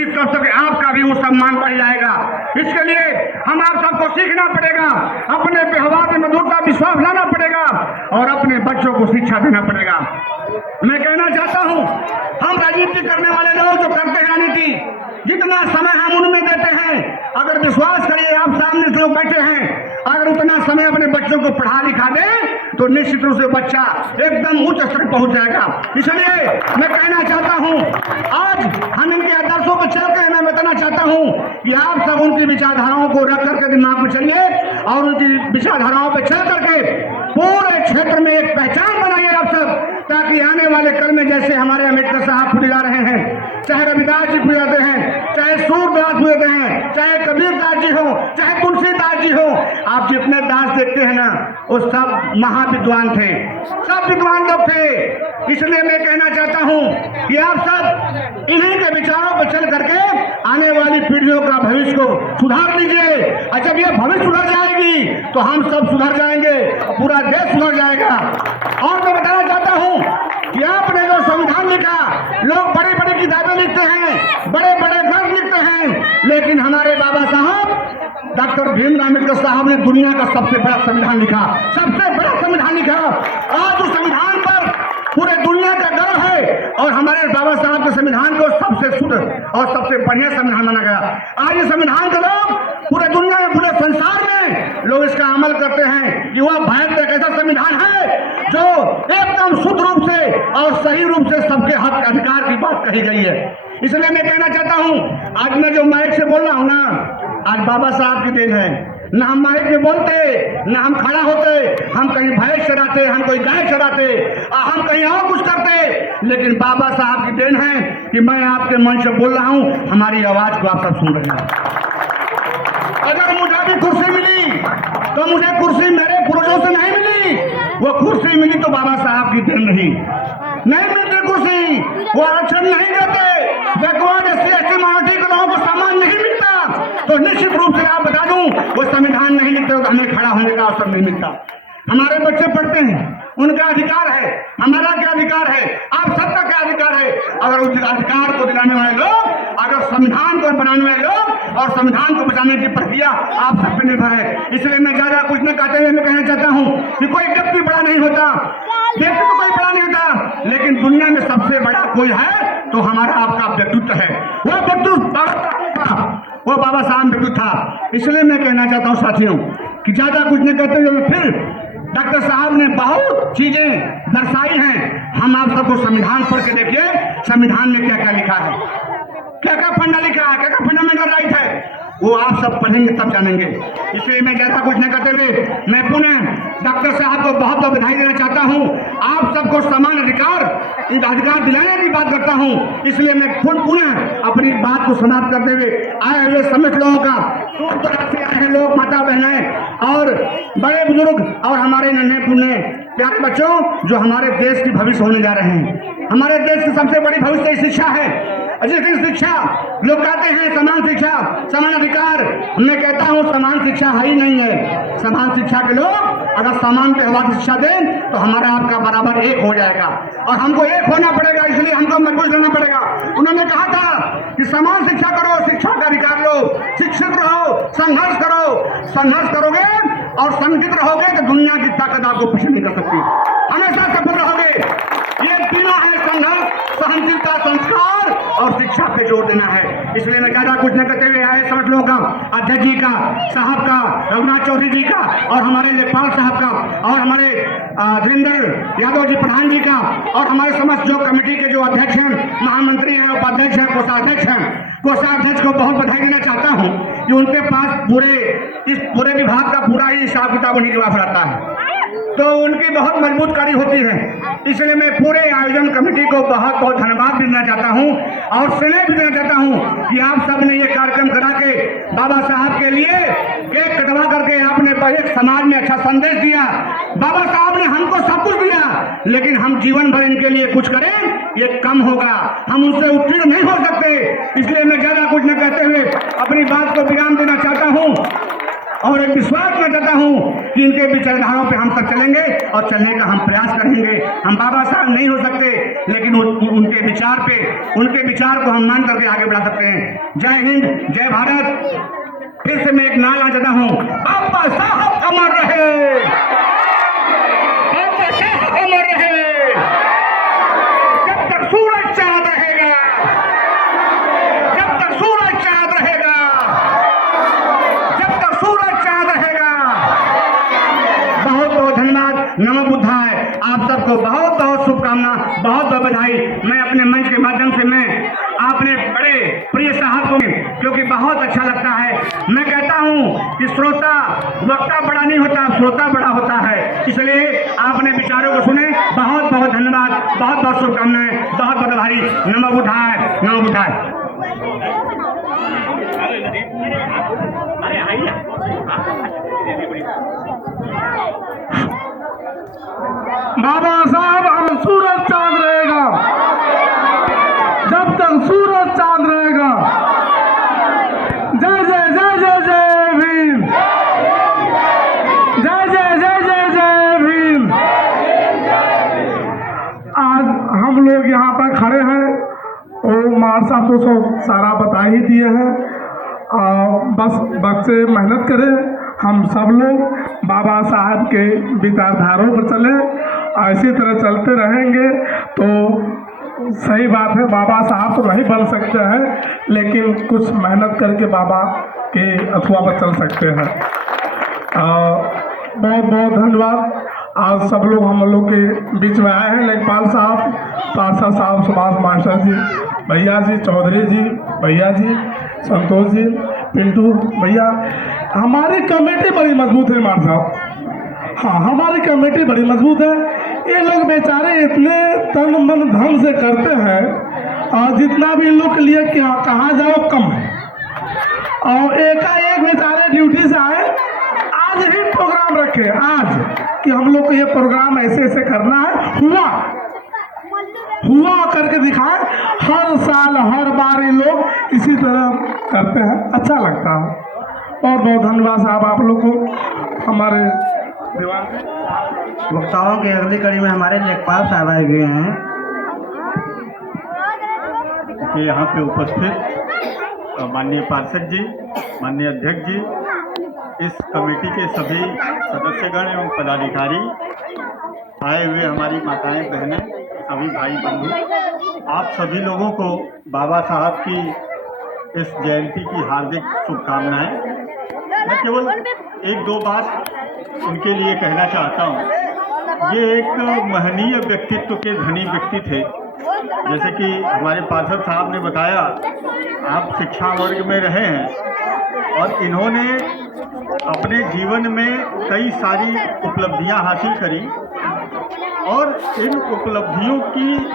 निश्चित तौर से आपका भी वो सम्मान बढ़ जाएगा। इसके लिए हम आप सबको सीखना पड़ेगा, अपने व्यवहार में मधुरता विश्वास लाना पड़ेगा और अपने बच्चों को शिक्षा देना पड़ेगा। मैं कहना चाहता हूं, हम राजनीति करने वाले लोग जो करते हैं राजनीति, जितना समय हम उनमें देते हैं, अगर विश्वास करिए आप सामने लोग बैठे हैं, अगर उतना समय अपने बच्चों को पढ़ा लिखा दें तो निश्चित रूप से बच्चा एकदम उच्च स्तर पहुंच जाएगा। इसलिए मैं कहना चाहता हूं, आज हम इनके आदर्शों पर चलकर मैं बताना चाहता हूं कि आप सब उनकी विचारधाराओं को रख करके दिमाग में चलिए और उनकी विचारधाराओं पर चल करके पूरे क्षेत्र में एक पहचान बनाइए आप सब, ताकि आने वाले कल में जैसे हमारे अम्बेडकर साहब पूजे जा रहे हैं, चाहे रविदास जी पूजे जाते हैं, चाहे सूरदास पूजे जाते हैं, चाहे कबीरदास जी हो, चाहे तुलसीदास जी हो, आप जितने दास देखते हैं ना वो सब महाविद्वान थे, सब विद्वान लोग थे। इसलिए मैं कहना चाहता हूं कि आप सब इन्हीं के विचारों पर चल करके आने वाली पीढ़ियों का भविष्य को सुधार लीजिए। और जब ये भविष्य सुधर जाएगी तो हम सब सुधर जाएंगे, पूरा देश सुधर जाएगा। और मैं बताना चाहता हूं कि आपने जो संविधान लिखा, लोग बड़ी बड़ी किताबें लिखते हैं, बड़े बड़े ग्रंथ लिखते हैं, लेकिन हमारे बाबा साहब डॉक्टर भीमराव अम्बेडकर साहब ने दुनिया का सबसे बड़ा संविधान लिखा, सबसे बड़ा संविधान लिखा। आज उस संविधान पर पूरे दुनिया का गर्व है और हमारे बाबा साहब के संविधान को सबसे शुद्ध और सबसे बढ़िया संविधान माना गया। आज इस संविधान के लोग पूरे दुनिया में, पूरे संसार में लोग इसका अमल करते हैं कि वह भारत एक ऐसा संविधान है जो एकदम शुद्ध रूप से और सही रूप से सबके हक अधिकार की बात कही गई है। इसलिए मैं कहना चाहता हूं, आज मैं जो माइक से बोल रहा हूं ना, आज बाबा साहब की देन है। न हम माइक में बोलते, न हम खड़ा होते, हम कहीं भैंस चराते, हम कोई गाय चराते, हम कहीं और कुछ करते, लेकिन बाबा साहब की देन है कि मैं आपके मन से बोल रहा हूं, हमारी आवाज को आप सब सुन रहे हैं। अगर मुझे भी कुर्सी मिली तो मुझे कुर्सी मेरे पूर्वजों से नहीं मिली, वो कुर्सी मिली तो बाबा साहब की देन नहीं मिलती कुर्सी, वो आरक्षण नहीं देते, बैकवर्ड एससी एसटी माइनॉरिटी के लोगों को सम्मान नहीं मिलता, तो निश्चित रूप से आप बता दूं वो संविधान नहीं लिखते तो हमें खड़ा होने का अवसर नहीं मिलता। हमारे बच्चे पढ़ते हैं, उनका अधिकार है, हमारा क्या अधिकार है, आप सबका क्या अधिकार है। अगर उस अधिकार को दिलाने वाले लोग, अगर संविधान को बनाने वाले लोग और संविधान को बचाने की प्रक्रिया आप सब पे निर्भर है। इसलिए मैं ज्यादा कुछ न कहते हुए मैं कहना चाहता हूँ कि कोई व्यक्ति बड़ा नहीं होता, व्यक्ति तो कोई बड़ा नहीं होता, लेकिन दुनिया में सबसे बड़ा कोई है तो हमारा आपका व्यक्तित्व है। वो व्यक्तित्व वो बाबा साहब व्यक्तित्व था। इसलिए मैं कहना चाहता हूँ साथियों कि ज्यादा कुछ नहीं कहते हुए फिर डॉक्टर साहब ने बहुत चीजें दर्शाई हैं। हम आप सबको संविधान पढ़ के देखिए, संविधान में क्या क्या लिखा है, क्या क्या फंडा लिखा है, क्या क्या फंडामेंटल राइट है, वो आप सब पढ़ेंगे तब जानेंगे। इसलिए मैं ज्यादा कुछ नहीं करते हुए मैं पुनः डॉक्टर साहब को बहुत बहुत बधाई देना चाहता हूं। आप सबको समान अधिकार दिलाने की बात करता हूं। इसलिए मैं पुनः अपनी बात को समाप्त करते हुए आए हुए समस्त लोगों का, दूर दराज से आए हैं लोग, माता बहनें और बड़े बुजुर्ग और हमारे नन्हे पुण्य प्यारे बच्चों जो हमारे देश की भविष्य होने जा रहे हैं। हमारे देश की सबसे बड़ी भविष्य शिक्षा है। जिस शिक्षा लोग कहते हैं समान शिक्षा, समान अधिकार, मैं कहता हूं समान शिक्षा है ही नहीं है। समान शिक्षा के लोग अगर समान व्यवहार की शिक्षा दें तो हमारा आपका बराबर एक हो जाएगा और हमको एक होना पड़ेगा। इसलिए हमको मजबूत रहना पड़ेगा। उन्होंने कहा था कि समान शिक्षा करो, शिक्षा का अधिकार लो, शिक्षित रहो, संघर्ष करो। संघर्ष करोगे और संगठित रहोगे तो दुनिया की ताकत आपको पीछे नहीं कर सकती, हमेशा सफल रहोगे। ये तीनों है, संघर्ष, सहनशीलता, संस्कार और शिक्षा पे जोर देना है। इसलिए मैं ज्यादा कुछ न करते हुए आए समझ लोगों का, अध्यक्ष जी का, साहब का, रघुनाथ चौधरी जी का और हमारे लेखपाल साहब का और हमारे धीरेन्द्र यादव जी प्रधान जी का और हमारे समस्त जो कमेटी के जो अध्यक्ष हैं, महामंत्री हैं, उपाध्यक्ष हैं, कोषाध्यक्ष हैं, कोषाध्यक्ष को बहुत बधाई देना चाहता हूं कि उनके पास इस पूरे विभाग का पूरा ही हिसाब किताब उन्हीं के पास रहता है, तो उनकी बहुत मजबूत कार्य होती है। इसलिए मैं पूरे आयोजन कमेटी को बहुत बहुत धन्यवाद देना चाहता हूं और स्नेह भी देना चाहता हूं कि आप सब ने ये कार्यक्रम करा के बाबा साहब के लिए केक कटवा करके आपने एक समाज में अच्छा संदेश दिया। बाबा साहब ने हमको सब कुछ दिया, लेकिन हम जीवन भर इनके लिए कुछ करें ये कम होगा, हम उनसे उत्तीर्ण नहीं हो सकते। इसलिए मैं ज्यादा कुछ न कहते हुए अपनी बात को विराम देना चाहता हूं। और एक विश्वास मैं देता हूँ कि इनके विचारधाराओं पे हम सब चलेंगे और चलने का हम प्रयास करेंगे। हम बाबा साहब नहीं हो सकते, लेकिन उनके विचार पे, उनके विचार को हम मान करके आगे बढ़ा सकते हैं। जय हिंद, जय भारत। फिर से मैं एक नारा देता हूँ, बाबा साहब अमर रहे, बाबा साहब अमर रहे, जब तक सूरज चांद रहेगा, जब तक सूरज चांद रहेगा, जब तक सूरज चांद रहेगा। बहुत बहुत धन्यवाद। नमो बुद्धाय। आप सबको बहुत बहुत शुभकामना, बहुत बहुत बधाई। मैं अपने मंच के माध्यम से मैं आपने बड़े प्रिय साहब को, क्योंकि बहुत अच्छा लगता है। मैं कहता हूँ कि श्रोता, वक्ता बड़ा नहीं होता, श्रोता बड़ा होता है। इसलिए आपने विचारों को सुने। बहुत बहुत धन्यवाद, बहुत बहुत शुभकामनाएं, बहुत बहुत बधाई। नमो बुद्धाय, नमो बुद्धाय। बाबा साहब हम सूरज चांद रहेगा, जब तक सूरज चांद रहेगा। जय जय जय जय जय भीम, जय जय जय जय जय भीम। आज हम लोग यहाँ पर खड़े हैं और मार साहब तो सब सारा बता ही दिए हैं। बस बच्चे मेहनत करें, हम सब लोग बाबा साहब के विचारधारों पर चले, इसी तरह चलते रहेंगे तो सही बात है। बाबा साहब तो नहीं बन सकते हैं, लेकिन कुछ मेहनत करके बाबा के अथवा पर चल सकते हैं। बहुत बहुत धन्यवाद। आज सब लोग हम लोग के बीच में आए हैं। लेखपाल साहब, पार्षद साहब, सुभाष मास्टर जी, भैया जी, चौधरी जी, भैया जी, संतोष जी, पिंटू भैया। हमारी कमेटी बड़ी मजबूत है मार साहब। हाँ, हमारी कमेटी बड़ी मजबूत है। ये लोग बेचारे इतने तन मन धन से करते हैं और जितना भी इन लोग के लिए क्या कहा जाओ कम है। और एकाएक बेचारे ड्यूटी से आए, आज ही प्रोग्राम रखे, आज कि हम लोग को ये प्रोग्राम ऐसे ऐसे करना है। हुआ करके दिखाए। हर साल हर बार ये लोग इसी तरह करते हैं, अच्छा लगता है। बहुत बहुत धन्यवाद साहब आप लोग को। हमारे वक्ताओं की अगली कड़ी में हमारे लेखपाल साहब आए हुए हैं। कि यहाँ पे उपस्थित माननीय पार्षद जी, माननीय अध्यक्ष जी, इस कमेटी के सभी सदस्यगण एवं पदाधिकारी, आए हुए हमारी माताएं, बहनें, सभी भाई बंधु, आप सभी लोगों को बाबा साहब की इस जयंती की हार्दिक शुभकामनाएं। मैं केवल एक दो बात उनके लिए कहना चाहता हूँ। ये एक महनीय व्यक्तित्व के धनी व्यक्ति थे। जैसे कि हमारे पार्षद साहब ने बताया, आप शिक्षा वर्ग में रहे हैं और इन्होंने अपने जीवन में कई सारी उपलब्धियां हासिल करी और इन उपलब्धियों की